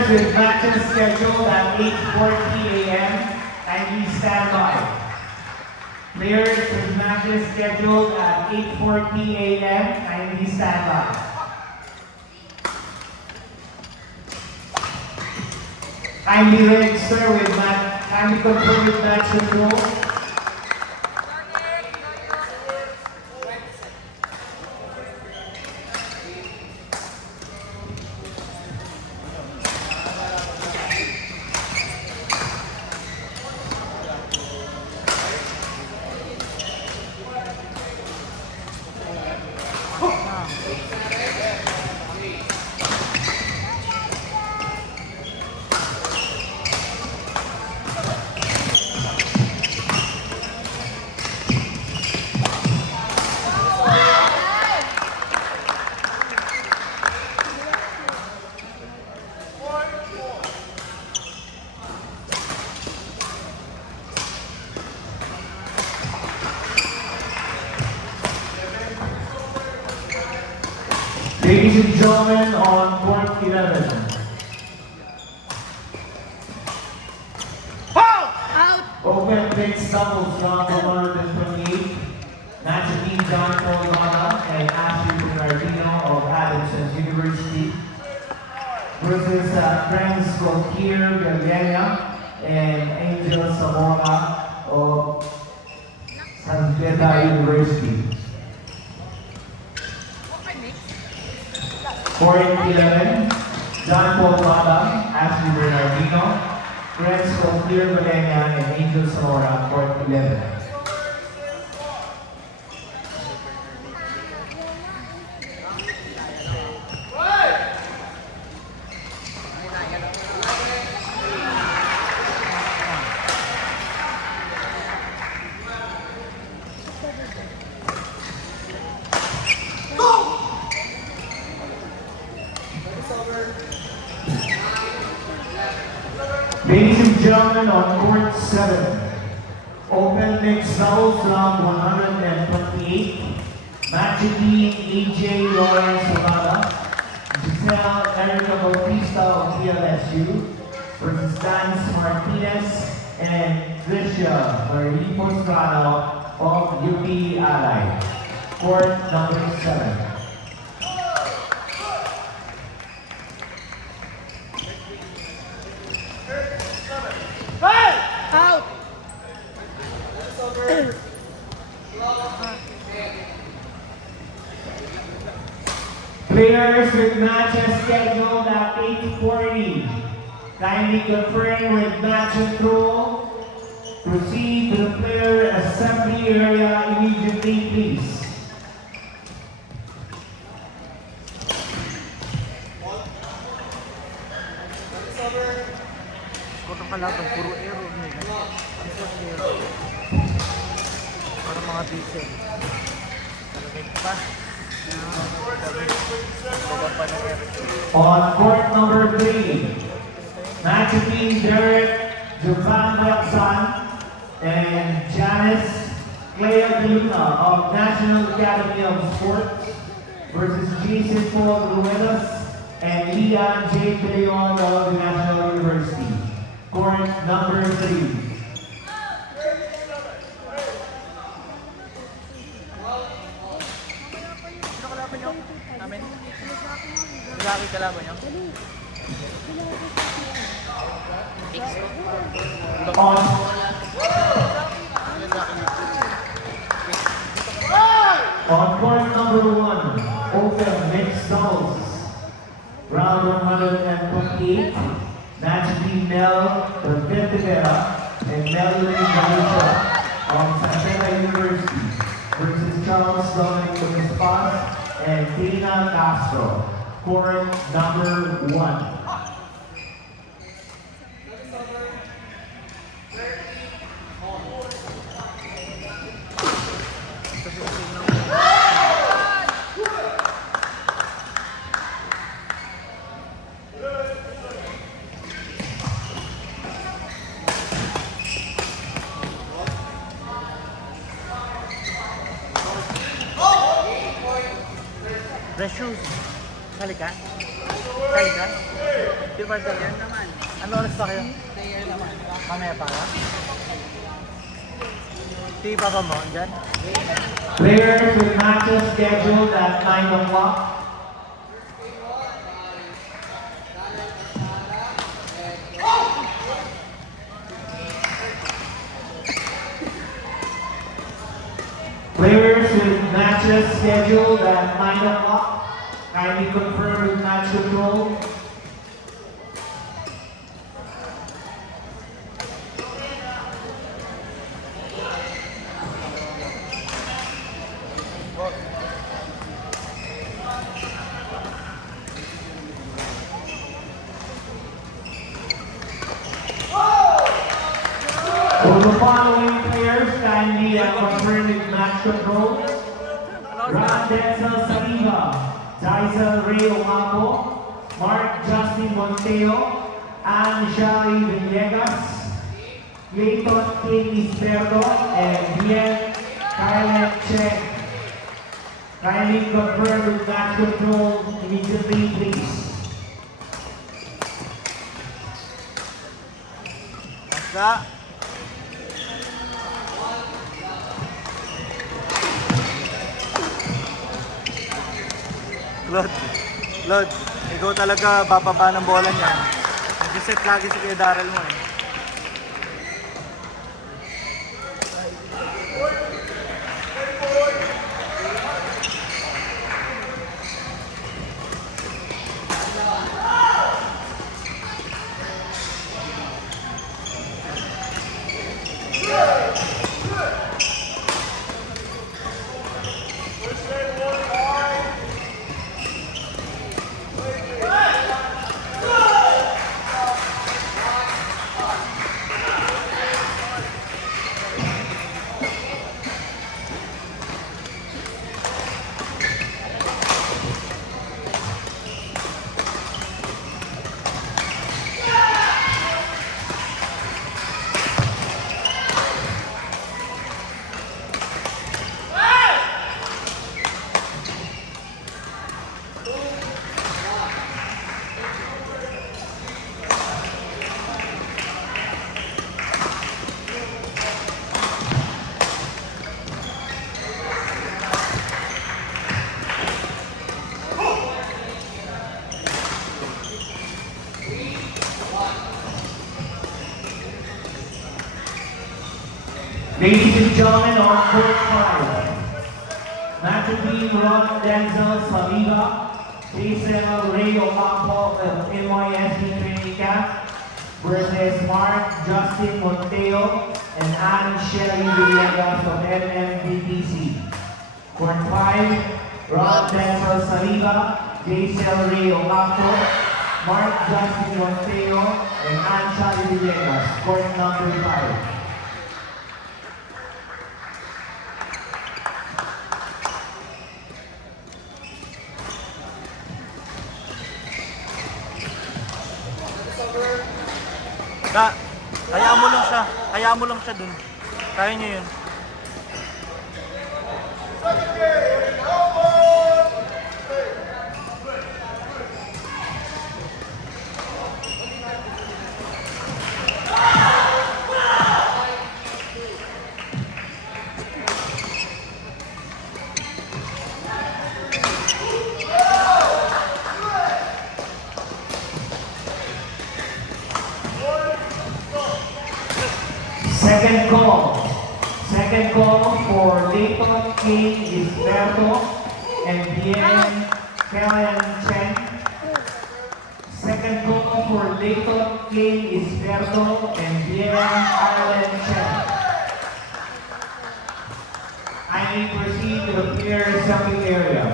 Players with matches scheduled at 8:40 a.m. kindly stand by. Players with matches scheduled at 8:40 a.m. kindly stand by. Kindly register with kindly confirm with match control. Ladies and gentlemen, on court 11. Out! Open mixed doubles round 128. Match team John Colgana and Ashley Bernardino of Adamson University versus Francisco Kier Galena and Angel Zamora of San Beda University. Court 11, John Colgana, Ashley Bernardino, Francisco Kier Galena and Angel Zamora, court 11. Ladies and gentlemen, on court 7, open mixed doubles round 128. Matching team AJ Lawrence Solana, Giselle Erica Bautista of PLSU versus Dance Martinez and Tricia Marie Postrano of UP Ally. Court number 7. Out! Players with matches scheduled at 8:40. Kindly conferring with match control. Proceed to the player assembly area immediately, please. Kota kalaban, puro aero nila. Para mga diesel. Talagay pa. On court number 3, match team Derek Jovan Laksan and Janice Clea Deluna of National Academy of Sports versus Jason Paul Ruelas and Leon J. Leon of the National University. Court number 3. Sino kalaban nyo? Namin? Laki kalaban nyo? On court number 1, open mixed doubles. Round 128, match team Mel Ventivera and Melanie Galucha of Santa University versus Charles Dominic Espas and Tina Castro. Court number 1. Fresh shoes. Sali ka? Sali ka? Di Marcel yan naman. Ano oras pa kayo? Player naman. Mamaya pa ka? Si Papa mo, dyan? Players with matches scheduled at 9 o'clock. Players with matches scheduled at 9 o'clock. Kindly confirm with match control. For the following players, kindly confirm with match control. Ron Denzel Saliba, Jaisal Ray Omapo, Mark Justin Monteo, Ann Shari Villegas, Clayton King Isberto, and Bien Kyle Chen. Kindly confirm with match control immediately, please. Basta. Lord, ikaw talaga bababa ng bola niyan. Nag-set lagi si Kuya Daryl mo eh. Ladies and gentlemen, on court 5, match between Ron Denzel Saliba, Jaisal Ray Ocampo of NYSD Training Camp versus Mark Justin Monteo and Ann Shelly Villegas of MMDPC. Court 5, Ron Denzel Saliba, Jaisal Ray Ocampo, Mark Justin Monteo, and Ann Shelly Villegas. Court number 5. Hayaan mo lang siya dun. Kaya niyo yun. Second call for Leighton King Isberto and Bien Kellen Chen. Second call for Leighton King Isberto and Bien Kellen Chen. I may proceed to the player assembly area.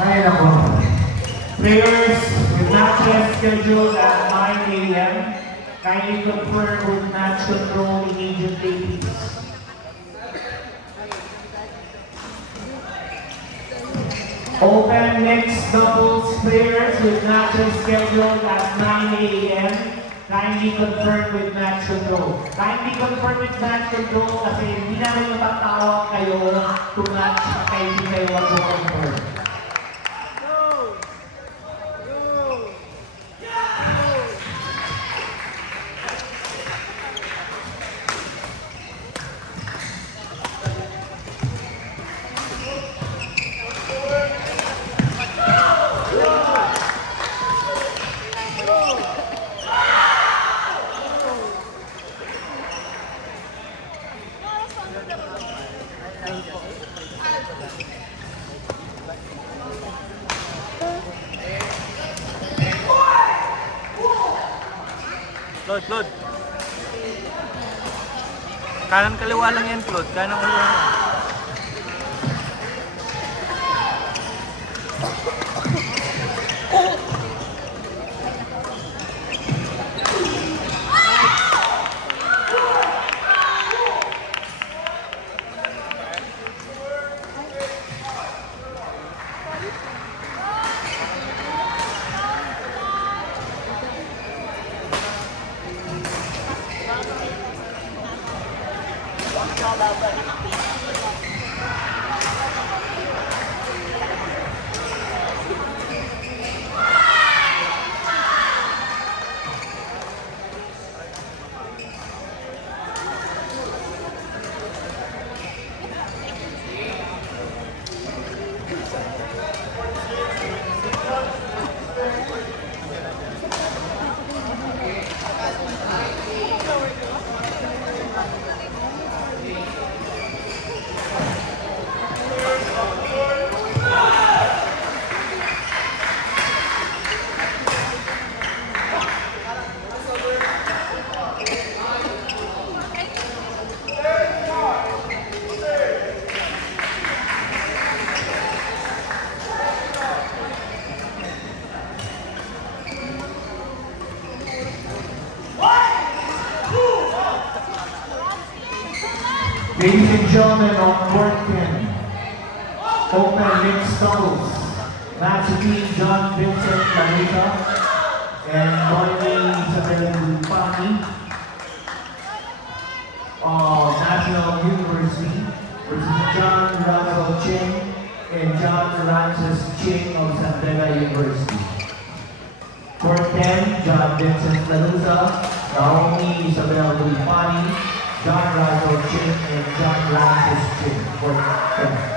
Ay, nako. Players with matches scheduled at 9 a.m. Kindly confirm with match control immediately, please. Open mixed doubles players with matches scheduled at 9 a.m. Kindly confirm with match control. Kindly confirm with match control kasi hindi namin matatawag kayo to match kaya hindi kayo mag-confirm. Claude. Kanan kaliwa lang yan, Claude. Kanan kaliwa lang. Ladies and gentlemen, on court 10, open mixed doubles. Match between John Vincent Lanuta and Noemi Isabella Lupani of National University versus John Russell Ching and John Francis Ching of Santella University. Court 10, John Vincent Lanuta, Naomi Isabella Lupani, John Russell Ching and John Francis Ching. Court 10.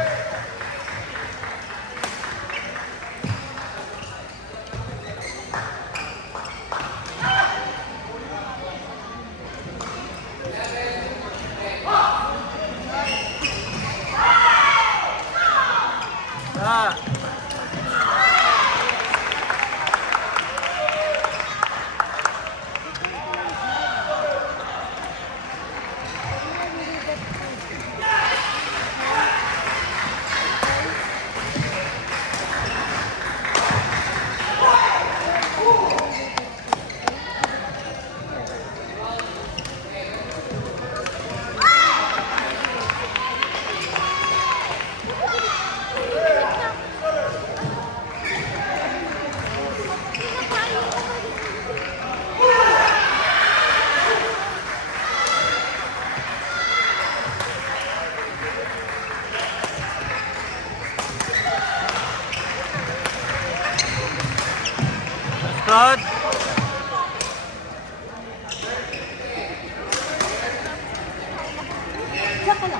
Ilan pala?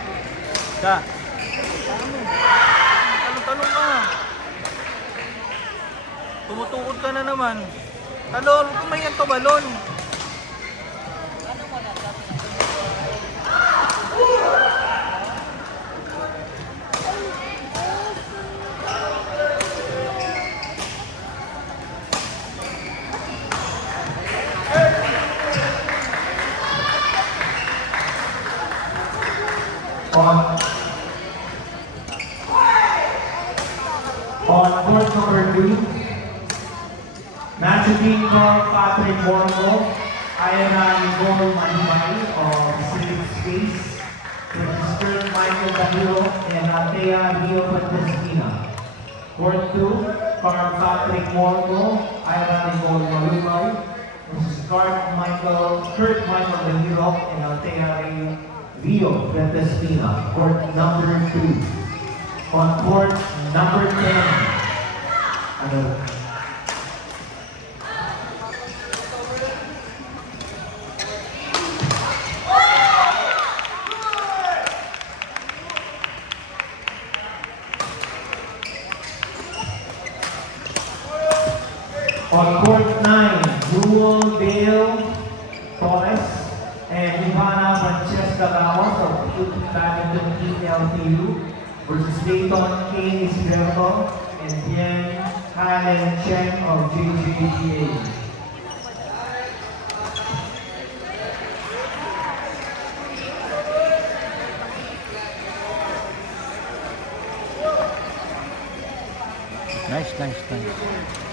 Ka. Tanong ka. Tumutukod ka na naman. Talon, kumayan to balon. On court number 2, match being called Patrick Warmo, Ayana Nicole Manibay of Civic Space, Mr. Michael Danilo, and Althea Rio Pantestina. Court 2, Carl Patrick Warmo, Ayana Nicole Manibay, Mrs. Kurt Michael Danilo, and Althea Rio Pantestina. Court number 2. On court number 10. Ano? On court 9, Jewel Dale Torres and Ivana Francesca Ramos of Badminton TLTU versus Dayton K. Isberto and Bien Halen Chen of JJPA. Nice.